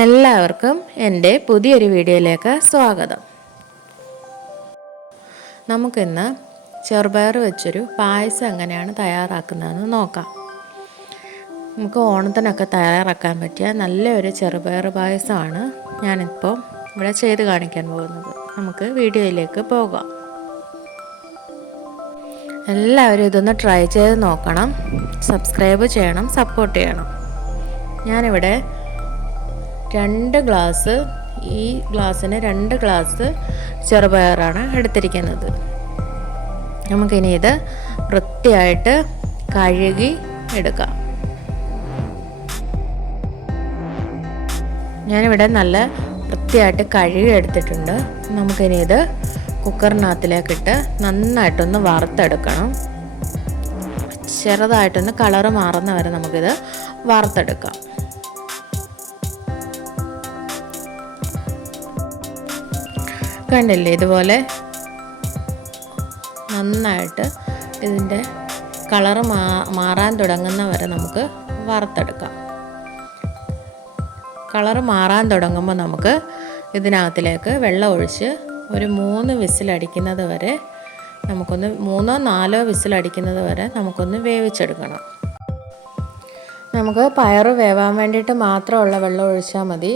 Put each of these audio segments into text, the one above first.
എല്ലാവർക്കും എൻ്റെ പുതിയൊരു വീഡിയോയിലേക്ക് സ്വാഗതം. നമുക്കിന്ന് ചെറുപയർ വെച്ചൊരു പായസം എങ്ങനെയാണ് തയ്യാറാക്കുന്നതെന്ന് നോക്കാം. നമുക്ക് ഓണത്തിനൊക്കെ തയ്യാറാക്കാൻ പറ്റിയ നല്ലൊരു ചെറുപയർ പായസമാണ് ഞാനിപ്പോൾ ഇവിടെ ചെയ്ത് കാണിക്കാൻ പോകുന്നത്. നമുക്ക് വീഡിയോയിലേക്ക് പോകാം. എല്ലാവരും ഇതൊന്ന് ട്രൈ ചെയ്ത് നോക്കണം, സബ്സ്ക്രൈബ് ചെയ്യണം, സപ്പോർട്ട് ചെയ്യണം. ഞാനിവിടെ 2 ഗ്ലാസ്, ഈ ഗ്ലാസ്സിന് 2 ഗ്ലാസ് ചെറുപയറാണ് എടുത്തിരിക്കുന്നത്. നമുക്കിനി ഇത് വൃത്തിയായിട്ട് കഴുകി എടുക്കാം. ഞാനിവിടെ നല്ല വൃത്തിയായിട്ട് കഴുകി എടുത്തിട്ടുണ്ട്. നമുക്കിനി ഇത് കുക്കറിനകത്തിലേക്കിട്ട് നന്നായിട്ടൊന്ന് വറുത്തെടുക്കണം. ചെറുതായിട്ടൊന്ന് കളറ് മാറുന്ന വരെ നമുക്കിത് വറുത്തെടുക്കാം. കണ്ടില്ലേ, ഇതുപോലെ നന്നായിട്ട് ഇതിൻ്റെ കളറ് മാറാൻ തുടങ്ങുന്ന വരെ നമുക്ക് വറുത്തെടുക്കാം. കളറ് മാറാൻ തുടങ്ങുമ്പോൾ നമുക്ക് ഇതിനകത്തിലേക്ക് വെള്ളം ഒഴിച്ച് ഒരു 3 വിസിലടിക്കുന്നത് വരെ നമുക്കൊന്ന് 3-4 വിസിലടിക്കുന്നത് വരെ നമുക്കൊന്ന് വേവിച്ചെടുക്കണം. നമുക്ക് പയറ് വേവാൻ വേണ്ടിയിട്ട് മാത്രമുള്ള വെള്ളം ഒഴിച്ചാൽ മതി.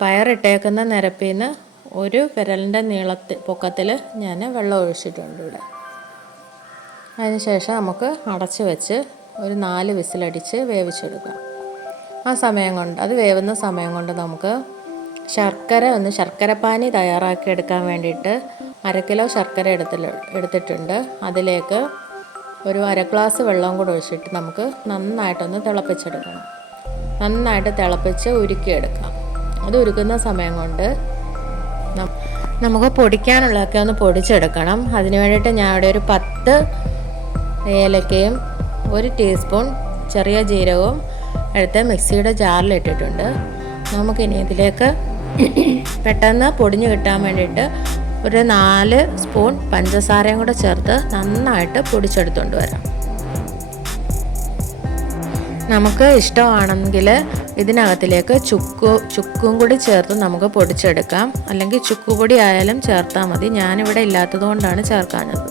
പയറിട്ടേക്കുന്ന നിരപ്പിൽ നിന്ന് ഒരു വിരലിൻ്റെ പൊക്കത്തിൽ ഞാൻ വെള്ളം ഒഴിച്ചിട്ടുണ്ട് ഇവിടെ. അതിനുശേഷം നമുക്ക് അടച്ച് വെച്ച് ഒരു 4 വിസിലടിച്ച് വേവിച്ചെടുക്കാം. ആ സമയം കൊണ്ട്, അത് വേവുന്ന സമയം കൊണ്ട് നമുക്ക് ശർക്കരപ്പാനി തയ്യാറാക്കി എടുക്കാൻ വേണ്ടിയിട്ട് 1/2 കിലോ ശർക്കര എടുത്തിട്ടുണ്ട്. അതിലേക്ക് ഒരു 1/2 ഗ്ലാസ് വെള്ളം കൂടെ ഒഴിച്ചിട്ട് നമുക്ക് നന്നായിട്ടൊന്ന് തിളപ്പിച്ചെടുക്കണം. നന്നായിട്ട് തിളപ്പിച്ച് ഉരുക്കിയെടുക്കാം. അത് ഉരുക്കുന്ന സമയം കൊണ്ട് നമുക്ക് പൊടിക്കാനുള്ളതൊക്കെ ഒന്ന് പൊടിച്ചെടുക്കണം. അതിന് വേണ്ടിയിട്ട് ഞാൻ ഇവിടെ ഒരു 10 ഏലക്കയും 1 ടീസ്പൂൺ ചെറിയ ജീരകവും എടുത്ത് മിക്സിയുടെ ജാറിലിട്ടിട്ടുണ്ട്. നമുക്കിനി ഇതിലേക്ക് പെട്ടെന്ന് പൊടിഞ്ഞ് കിട്ടാൻ വേണ്ടിയിട്ട് ഒരു 4 സ്പൂൺ പഞ്ചസാരയും കൂടെ ചേർത്ത് നന്നായിട്ട് പൊടിച്ചെടുത്തുകൊണ്ട് വരാം. നമുക്ക് ഇഷ്ടമാണെങ്കിൽ ഇതിനകത്തിലേക്ക് ചുക്കും കൂടി ചേർത്ത് നമുക്ക് പൊടിച്ചെടുക്കാം. അല്ലെങ്കിൽ ചുക്കുപൊടി ആയാലും ചേർത്താൽ മതി. ഞാനിവിടെ ഇല്ലാത്തത് കൊണ്ടാണ് ചേർക്കാഞ്ഞത്.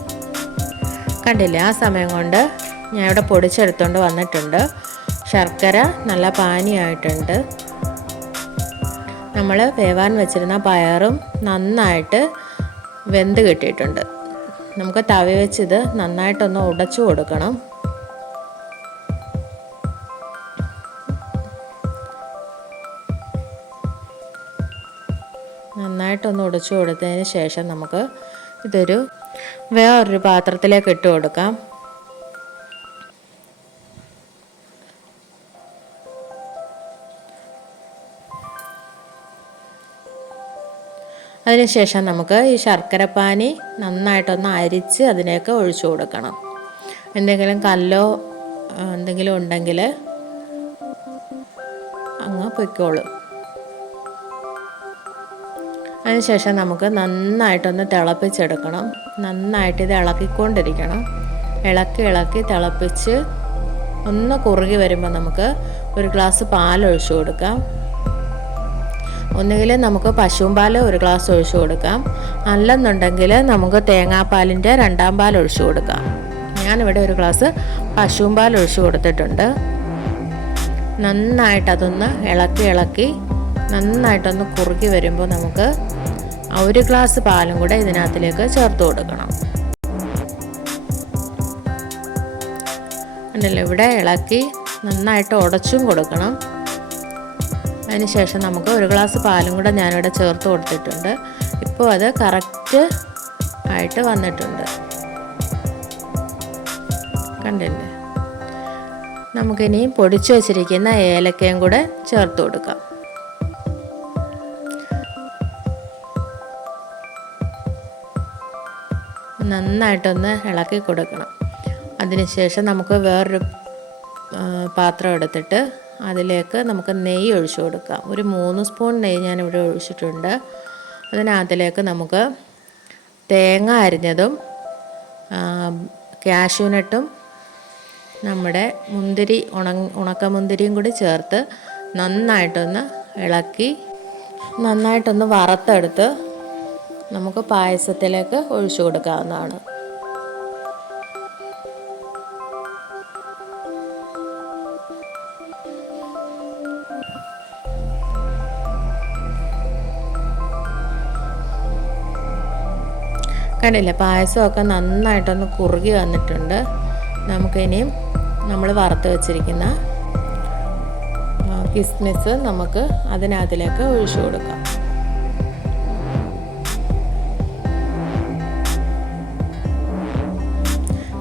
കണ്ടില്ലേ, ആ സമയം കൊണ്ട് ഞാൻ ഇവിടെ പൊടിച്ചെടുത്തുകൊണ്ട് വന്നിട്ടുണ്ട്. ശർക്കര നല്ല പാനിയായിട്ടുണ്ട്. നമ്മൾ വേവാൻ വെച്ചിരുന്ന പയറും നന്നായിട്ട് വെന്ത് കിട്ടിയിട്ടുണ്ട്. നമുക്ക് തവി വെച്ചിത് നന്നായിട്ടൊന്ന് ഉടച്ചു കൊടുക്കണം. നന്നായിട്ടൊന്ന് ഉടച്ചു കൊടുത്തതിന് ശേഷം നമുക്ക് ഇതൊരു വേറൊരു പാത്രത്തിലേക്ക് ഇട്ട് കൊടുക്കാം. അതിനുശേഷം നമുക്ക് ഈ ശർക്കരപ്പാനി നന്നായിട്ടൊന്ന് അരിച്ച് അതിലേക്ക് ഒഴിച്ചു കൊടുക്കണം. എന്തെങ്കിലും കല്ലോ എന്തെങ്കിലും ഉണ്ടെങ്കിൽ അങ്ങ് പൊയ്ക്കോളും. അതിനുശേഷം നമുക്ക് നന്നായിട്ടൊന്ന് തിളപ്പിച്ചെടുക്കണം. നന്നായിട്ട് ഇത് ഇളക്കിക്കൊണ്ടിരിക്കണം. ഇളക്കി തിളപ്പിച്ച് ഒന്ന് കുറുകി വരുമ്പോൾ നമുക്ക് 1 ഗ്ലാസ് പാൽ ഒഴിച്ചു കൊടുക്കാം. ഒന്നുകിൽ നമുക്ക് പശുവും പാൽ 1 ഗ്ലാസ് ഒഴിച്ചു കൊടുക്കാം. അല്ലെന്നുണ്ടെങ്കിൽ നമുക്ക് തേങ്ങാപ്പാലിൻ്റെ 2ാം പാൽ ഒഴിച്ചു കൊടുക്കാം. ഞാനിവിടെ 1 ഗ്ലാസ് പശുവും പാൽ ഒഴിച്ചു കൊടുത്തിട്ടുണ്ട്. നന്നായിട്ടതൊന്ന് ഇളക്കി നന്നായിട്ടൊന്ന് കുറുകി വരുമ്പോൾ നമുക്ക് 1 ഗ്ലാസ് പാലും കൂടെ ഇതിനകത്തിലേക്ക് ചേർത്ത് കൊടുക്കണം. ഉണ്ടല്ലോ, ഇവിടെ ഇളക്കി നന്നായിട്ട് ഉടച്ചും കൊടുക്കണം. അതിനുശേഷം നമുക്ക് 1 ഗ്ലാസ് പാലും കൂടെ ഞാനിവിടെ ചേർത്ത് കൊടുത്തിട്ടുണ്ട്. ഇപ്പോൾ അത് കറക്റ്റ് ആയിട്ട് വന്നിട്ടുണ്ട്. കണ്ടില്ലേ, നമുക്കിനി പൊടിച്ചു വച്ചിരിക്കുന്ന ഏലക്കയും കൂടെ ചേർത്ത് കൊടുക്കാം. നന്നായിട്ടൊന്ന് ഇളക്കി കൊടുക്കണം. അതിനുശേഷം നമുക്ക് വേറൊരു പാത്രം എടുത്തിട്ട് അതിലേക്ക് നമുക്ക് നെയ്യ് ഒഴിച്ചു കൊടുക്കാം. ഒരു 3 സ്പൂൺ നെയ്യ് ഞാനിവിടെ ഒഴിച്ചിട്ടുണ്ട്. അതിനകത്തിലേക്ക് നമുക്ക് തേങ്ങ അരിഞ്ഞതും കാഷ്യൂനട്ടും നമ്മുടെ മുന്തിരി ഉണക്കമുന്തിരിയും കൂടി ചേർത്ത് നന്നായിട്ടൊന്ന് ഇളക്കി നന്നായിട്ടൊന്ന് വറുത്തെടുത്ത് നമുക്ക് പായസത്തിലേക്ക് ഒഴിച്ചു കൊടുക്കാവുന്നതാണ്. കണ്ടില്ലേ, പായസമൊക്കെ നന്നായിട്ടൊന്ന് കുറുകി വന്നിട്ടുണ്ട്. നമുക്കിനിയും നമ്മൾ വറുത്ത് വെച്ചിരിക്കുന്ന കിസ്മിസ് നമുക്ക് അതിനകത്തിലേക്ക് ഒഴിച്ചു കൊടുക്കാം.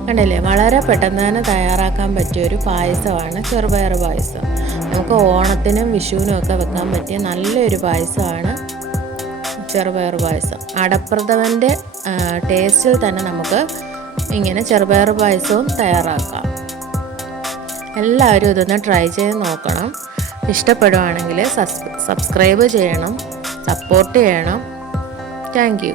കണ്ടില്ലേ, വളരെ പെട്ടെന്ന് തന്നെ തയ്യാറാക്കാൻ പറ്റിയൊരു പായസമാണ് ചെറുപയർ പായസം. നമുക്ക് ഓണത്തിനും വിഷുവിനും ഒക്കെ വെക്കാൻ പറ്റിയ നല്ലൊരു പായസമാണ് ചെറുപയർ പായസം. അടപ്രഥമൻ്റെ ടേസ്റ്റിൽ തന്നെ നമുക്ക് ഇങ്ങനെ ചെറുപയർ പായസവും തയ്യാറാക്കാം. എല്ലാവരും ഇതൊന്ന് ട്രൈ ചെയ്ത് നോക്കണം. ഇഷ്ടപ്പെടുവാണെങ്കിൽ സബ്സ്ക്രൈബ് ചെയ്യണം, സപ്പോർട്ട് ചെയ്യണം. Thank you.